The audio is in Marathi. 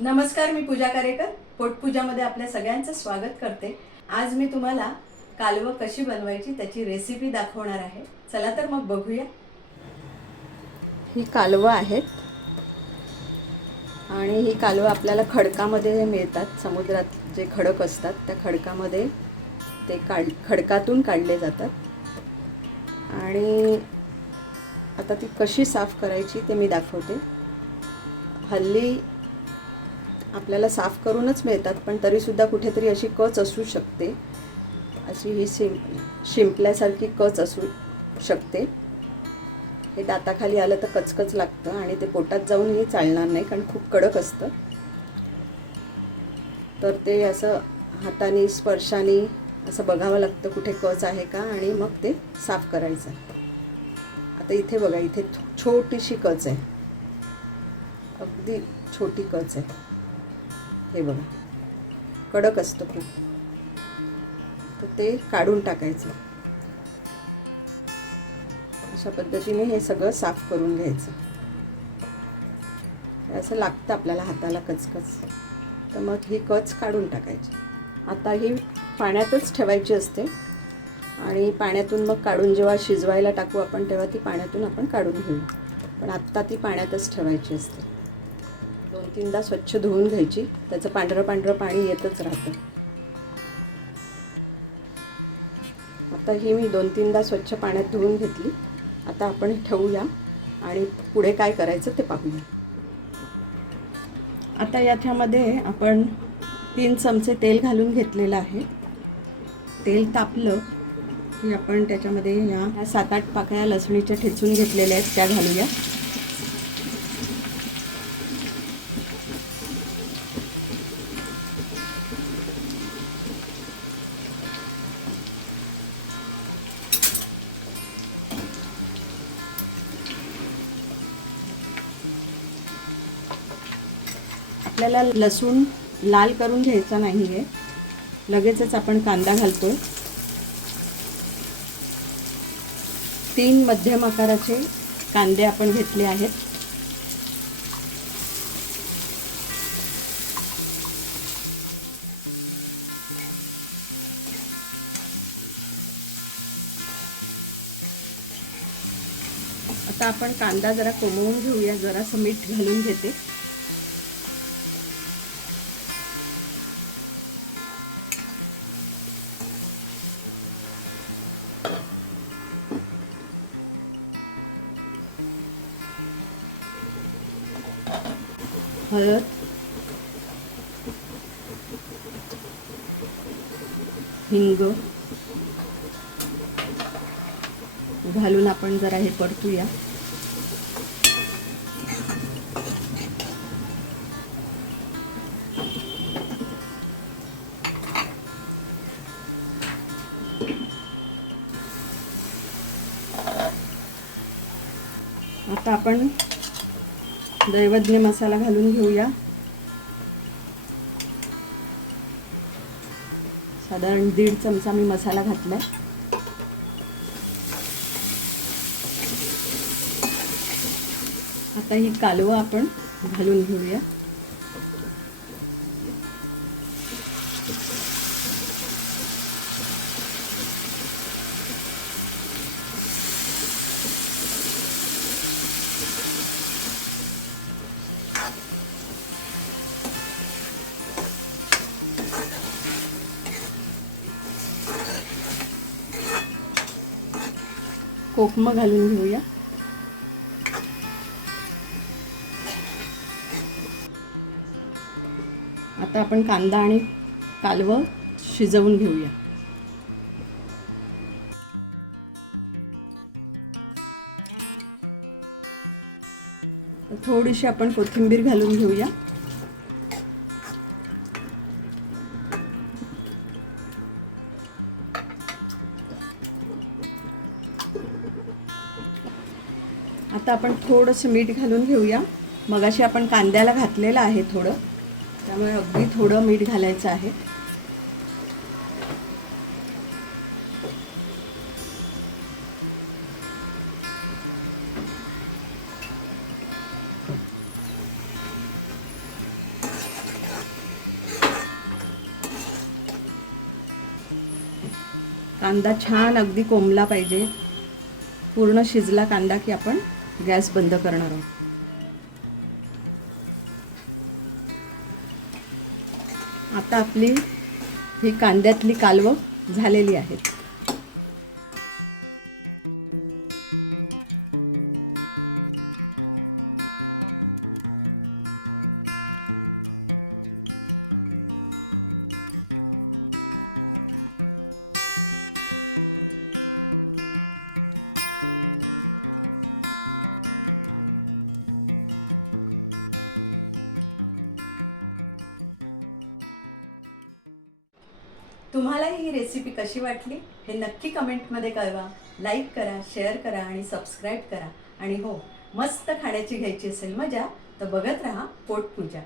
नमस्कार, मी पूजा कारेकर. पोटपूजामध्ये आपल्या सगळ्यांचं स्वागत करते. आज मी तुम्हाला कालवं कशी बनवायची त्याची रेसिपी दाखवणार आहे. चला तर मग बघूया. ही कालवं आहेत आणि ही कालवं आपल्याला खडकामध्ये मिळतात. समुद्रात जे खडक असतात त्या खडकामध्ये ते खडकातून काढले जातात. आणि आता ती कशी साफ करायची ते मी दाखवते. हल्ली आपल्याला साफ करूनच मिळतात, पण तरीसुद्धा कुठेतरी अशी कच असू शकते. अशी ही शिंपल्यासारखी कच असू शकते. हे दाताखाली आलं तर कचकच लागतं आणि ते पोटात जाऊनही चालणार नाही, कारण खूप कडक असतं. तर ते असं हाताने स्पर्शाने असं बघावं लागतं कुठे कच आहे का, आणि मग ते साफ करायचं. आता इथे बघा, इथे छोटीशी कच आहे, अगदी छोटी कच आहे. हे बघा, कडक असतं खूप. तर ते काढून टाकायचं. अशा पद्धतीने हे सगळं साफ करून घ्यायचं. असं लागतं आपल्याला हाताला कचकच, तर मग ही कच काढून टाकायची. आता ही पाण्यातच ठेवायची असते आणि पाण्यातून मग काढून जेव्हा शिजवायला टाकू आपण तेव्हा ती पाण्यातून आपण काढून घेऊ. पण आत्ता ती पाण्यातच ठेवायची असते. 2-3दा स्वच्छ धुवून घ्यायची. त्याचं पांढरं पांढरं पाणी येतच राहतं. आता ही मी 2-3दा स्वच्छ पाण्यात धुवून घेतली. आता आपण ठेवूया आणि पुढे काय करायचं ते पाहूया. आता याच्यामध्ये आपण 3 चमचे तेल घालून घेतलेलं आहे. तेल तापलं की आपण त्याच्यामध्ये या 7-8 पाकळ्या लसणीच्या ठेचून घेतलेल्या आहेत त्या घालूया. आपल्याला लसूण लाल करून घ्यायचा नाही आहे. लगेचच आपण कांदा घालतोय. 3 मध्यम आकाराचे कांदे आपण घेतले आहेत. आता आपण कांदा जरा कोमवून घेऊया. जरासं मीठ घालून घेते. हळद, हिंग घालून आपण जरा हे परतूया. आता आपण दैवज्ञ मसाला घालून घेऊया. साधारण 1.5 चमचा मी मसाला घातलाय. आता ही कालवं आपण घालून घेऊया. कोकम घालून घेऊया. आता आपण कांदा आणि कालवं शिजवून घेऊया. थोडीशी आपण कोथिंबीर घालून घेऊया. आता आपण थोडंसं मीठ घालून घेऊया. मगाशी आपण कांद्याला घातलेलं आहे थोडं, त्यामुळे अगदी थोडं मीठ घालायचं आहे. कांदा छान अगदी कोंबला पाहिजे. पूर्ण शिजला कांदा की आपण गॅस बंद करणार आहोत. आता आपली ही कांद्यातली कालवं झालेली आहेत. तुम्हाला ही रेसिपी कशी वाटली हे नक्की कमेंटमध्ये कळवा. लाईक करा, शेअर करा आणि सबस्क्राईब करा. आणि हो, मस्त खाण्याची घ्यायची असेल मजा तर बघत राहा पोटपूजा.